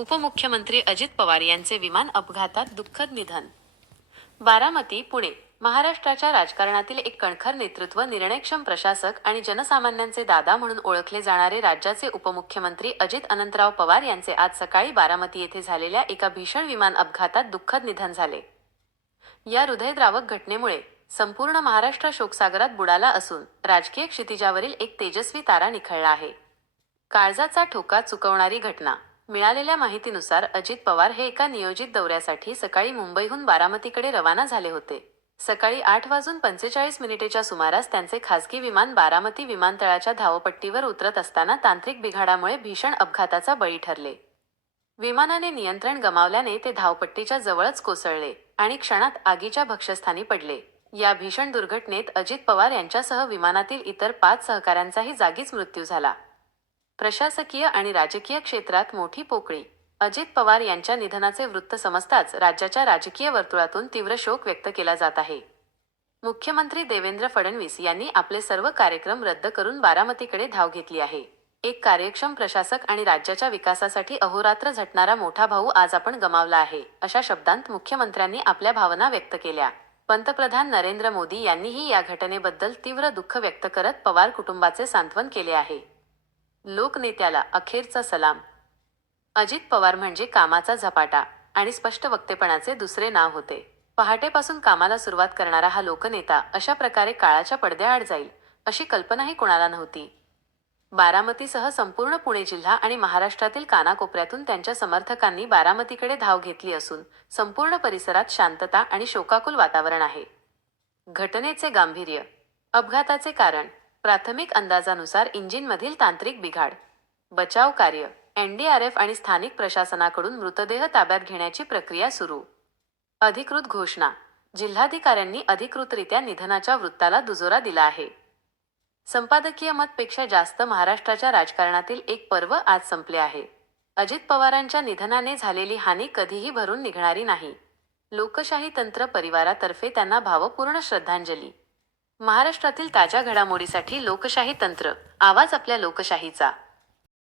उपमुख्यमंत्री अजित पवार यांचे विमान अपघातात दुःखद निधन. बारामती, पुणे. महाराष्ट्राच्या राजकारणातील एक कणखर नेतृत्व, निर्णयक्षम प्रशासक आणि जनसामान्यांचे दादा म्हणून ओळखले जाणारे राज्याचे उपमुख्यमंत्री अजित अनंतराव पवार यांचे आज सकाळी बारामती येथे झालेल्या एका भीषण विमान अपघातात दुःखद निधन झाले. या हृदयद्रावक घटनेमुळे संपूर्ण महाराष्ट्र शोकसागरात बुडाला असून राजकीय क्षितिजावरील एक तेजस्वी तारा निखळला आहे. काळजाचा ठोका चुकवणारी घटना. मिळालेल्या माहितीनुसार अजित पवार हे एका नियोजित दौऱ्यासाठी सकाळी मुंबईहून बारामतीकडे रवाना झाले होते. सकाळी 8:45च्या सुमारास त्यांचे खासगी विमान बारामती विमानतळाच्या धावपट्टीवर उतरत असताना तांत्रिक बिघाडामुळे भीषण अपघाताचा बळी ठरले. विमानाने नियंत्रण गमावल्याने ते धावपट्टीच्या जवळच कोसळले आणि क्षणात आगीच्या भक्ष्यस्थानी पडले. या भीषण दुर्घटनेत अजित पवार यांच्यासह विमानातील इतर 5 सहकाऱ्यांचाही जागीच मृत्यू झाला. प्रशासकीय आणि राजकीय क्षेत्रात मोठी पोकळी. अजित पवार यांच्या निधनाचे वृत्त समजताच राज्याच्या राजकीय वर्तुळातून तीव्र शोक व्यक्त केला जात आहे. मुख्यमंत्री देवेंद्र फडणवीस यांनी आपले सर्व कार्यक्रम रद्द करून बारामतीकडे धाव घेतली आहे. एक कार्यक्षम प्रशासक आणि राज्याच्या विकासासाठी अहोरात्र झटणारा मोठा भाऊ आज आपण गमावला आहे, अशा शब्दांत मुख्यमंत्र्यांनी आपल्या भावना व्यक्त केल्या. पंतप्रधान नरेंद्र मोदी यांनीही या घटनेबद्दल तीव्र दुःख व्यक्त करत पवार कुटुंबाचे सांत्वन केले आहे. लोकनेत्याला अखेरचा सलाम. अजित पवार म्हणजे कामाचा झपाटा आणि स्पष्ट वक्तेपणाचे दुसरे नाव होते. पहाटेपासून कामाला सुरुवात करणारा हा लोकनेता अशा प्रकारे काळाच्या पडद्याआड जाईल अशी कल्पनाही कोणाला नव्हती. बारामतीसह संपूर्ण पुणे जिल्हा आणि महाराष्ट्रातील कानाकोपऱ्यातून त्यांच्या समर्थकांनी बारामतीकडे धाव घेतली असून संपूर्ण परिसरात शांतता आणि शोकाकुल वातावरण आहे. घटनेचे गांभीर्य. अपघाताचे कारण. प्राथमिक अंदाजानुसार इंजिनमधील तांत्रिक बिघाड. बचाव कार्य. एनडीआरएफ आणि स्थानिक प्रशासनाकडून मृतदेह ताब्यात घेण्याची प्रक्रिया सुरू. अधिकृत घोषणा. जिल्हाधिकाऱ्यांनी अधिकृतरित्या निधनाच्या वृत्ताला दुजोरा दिला आहे. संपादकीय मत पेक्षा जास्त. महाराष्ट्राच्या राजकारणातील एक पर्व आज संपले आहे. अजित पवारांच्या निधनाने झालेली हानी कधीही भरून निघणारी नाही. लोकशाही तंत्र परिवारातर्फे त्यांना भावपूर्ण श्रद्धांजली. महाराष्ट्रातील ताज्या घडामोडीसाठी लोकशाही तंत्र, आवाज आपल्या लोकशाहीचा.